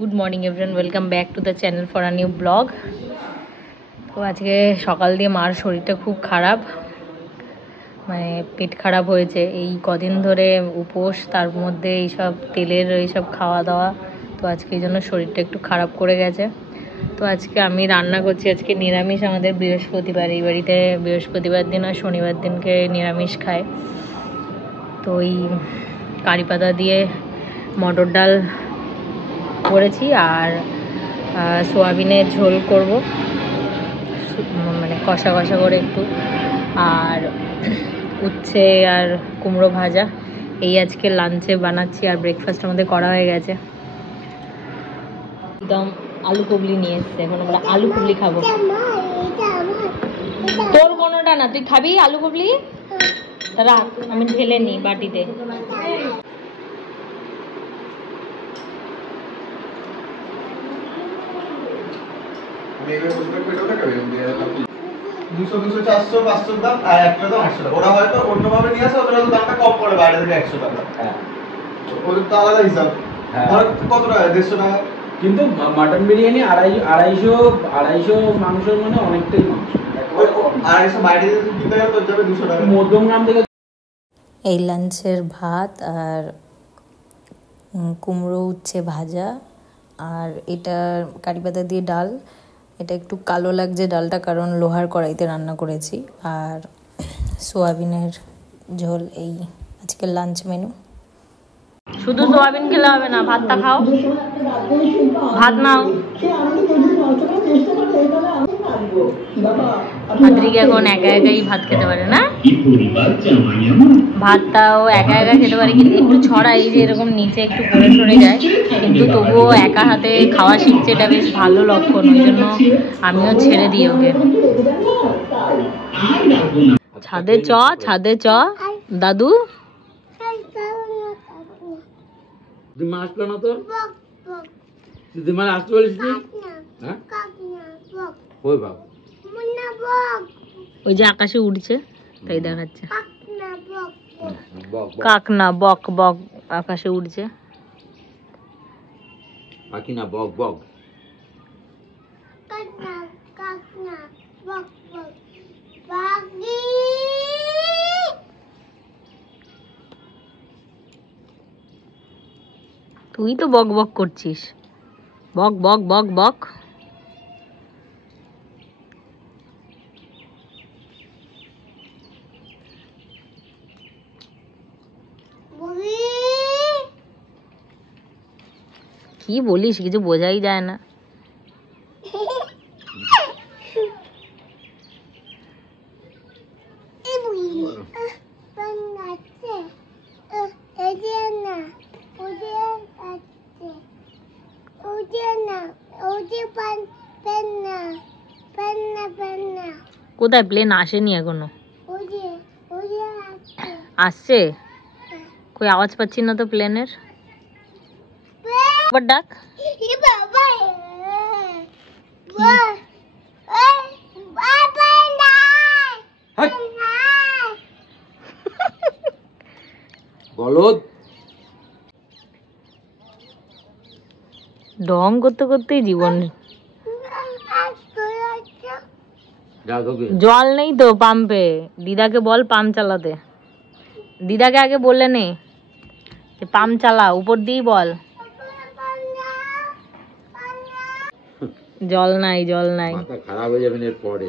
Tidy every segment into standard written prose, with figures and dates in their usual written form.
Good morning everyone, welcome back to the channel for a new blog. তো আজকে সকাল দিয়ে মার শরীরটা খুব খারাপ, মানে পেট খারাপ হয়েছে এই কদিন ধরে উপোস, তার মধ্যে এইসব তেলের এইসব খাওয়া দাওয়া। তো আজকে এই জন্য শরীরটা একটু খারাপ করে গেছে। তো আজকে আমি রান্না করছি, আজকে নিরামিষ, আমাদের বৃহস্পতিবার, এই বাড়িতে বৃহস্পতিবার দিন আর শনিবার দিনকে নিরামিষ খায়। তো ওই কারি পাতা দিয়ে মটর ডাল করেছি আর সোয়াবিনের ঝোল করব, মানে কষা কষা করে একটু, আর উচ্ছে আর কুমড়ো ভাজা, এই আজকে লাঞ্চে বানাচ্ছি। আর ব্রেকফাস্ট আমাদের করা হয়ে গেছে। একদম আলু কুবলি নিয়ে এসছে, এখন আমরা আলু কুবলি খাবো। তোর কোনোটা না, তুই খাবি আলু কুবলি? রাখ, আমি ঢেলে নিই বাটিতে। কিন্তু মাটন বিরিয়ানি 250 মাংসের মানে অনেকটাই মাংস। 250 বাইরে কিনতে গেলে তো যাবে 200 টাকা। মধ্যমগ্রাম থেকে এই লাঞ্চের ভাত আর কুমড়ো উচ্ছে ভাজা, আর এটা কারি পাতা দিয়ে ডাল। এটা একটু কালো লাগছে ডালটা, কারণ লোহার কড়াইতে রান্না করেছি। আর সোয়াবিনের ঝোল, এই আজকের লাঞ্চ মেনু। শুধু সোয়াবিন খেলে হবে না, ভাতটা খাও, ভাত নাও। আদ্রিক এখন একা একাই ভাত খেতে পারে না, ভাতটাও একা একা খেতে পারে, কিন্তু একটু ছড়া এই যে এরকম নিচে একটু পড়ে সরে যায়, কিন্তু তবুও একা হাতে খাওয়া শিখছে, এটা বেশ ভালো লক্ষণ। ওই জন্য আমিও ছেড়ে দিই ওকে। ছাদে চ, ছাদে চ দাদু। তুমি আসলো না তো, তুই মানে আসতে বলিস নি? হ্যাঁ ওই বাবা, ওই যে আকাশে উড়ছে তাই দেখাচ্ছে। কাক না বক, বক আকাশে উড়ছে, পাখি না বক বক। তুই তো বক বক করছিস, বক বক বক বক। কি বলিস, কিছু বোঝাই যায় না। কোথায় প্লেন আসেনি এখনো? আসছে, কই আওয়াজ পাচ্ছি না তো প্লেনের। ডাক বলদ, ঢং করতে করতেই জীবন। জল নেই তো পাম্পে, দিদাকে বল পাম্প চালাতে। দিদাকে আগে বললে নে পাম্প চালা, উপর দিয়েই বল। জল নাই, জল নাই, মাথা খারাপ হয়ে যাবে এর পরে।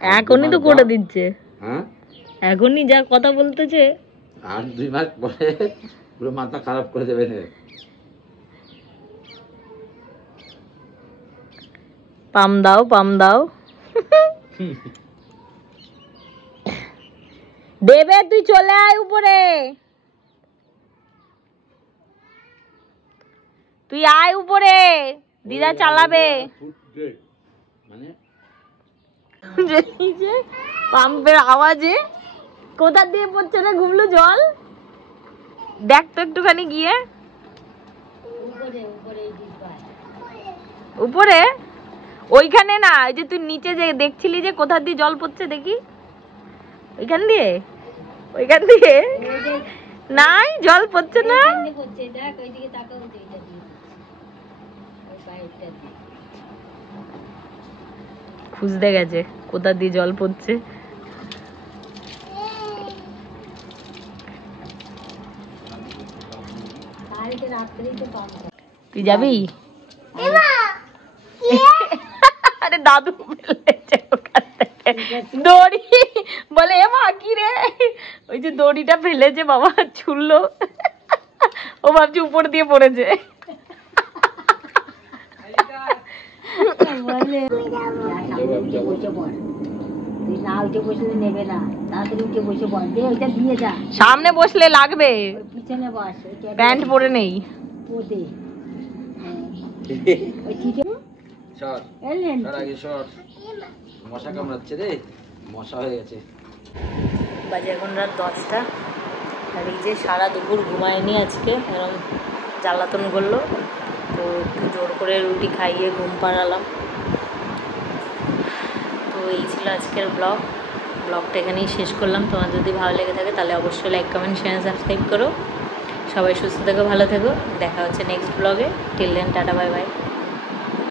এখনই তো করে দিচ্ছে, হ্যাঁ এখনই যা কথা বলতেছে, আর 2 মাস পরে পুরো মাথা খারাপ করে দেবে। পাম দাও, পাম দাও। দেবে, তুই চলে আয় উপরে, তুই আয় উপরে, দিদা চালাবে। মানে পাম্পের আওয়াজে কোথা দিয়ে পড়ছে না ঘুমলো জল, দেখ তো একটুখানি গিয়ে। উপরে ওইখানে না, ওই যে তুই নিচে যে দেখছিলি যে কোথা দিয়ে জল পড়ছে, দেখি ওইখান দিয়ে, ওইখান দিয়ে নাই জল পড়ছে না। খুঁজতে গেছে কোথা দিয়ে জল পড়ছে। তুই যাবি? আরে দাদু ফেলেছে ওখান থেকে দড়ি, বলে এ মা কি রে, ওই যে দড়িটা ফেলেছে বাবা, ছুড়লো, ও ভাবছি উপর দিয়ে পড়েছে। সামনে বসলে লাগবে, প্যান্ট পরে নেই। মশা কামড়াচ্ছে রে, মশা হয়ে গেছে। বাজে এখন রাত 10টা, আর এই যে সারা দুপুর ঘুমায়নি আজকে, এরকম জ্বালাতন করলো, তো একটু জোর করে রুটি খাইয়ে ঘুম পাড়ালাম। তো এই ছিল আজকের ব্লগটা এখানেই শেষ করলাম। তোমার যদি ভালো লেগে থাকে তাহলে অবশ্যই লাইক, কমেন্ট, শেয়ার, সাবস্ক্রাইব করো। সবাই সুস্থ থেকো, ভালো থেকো, দেখা হচ্ছে নেক্সট ব্লগে। Till then, tata, bye by.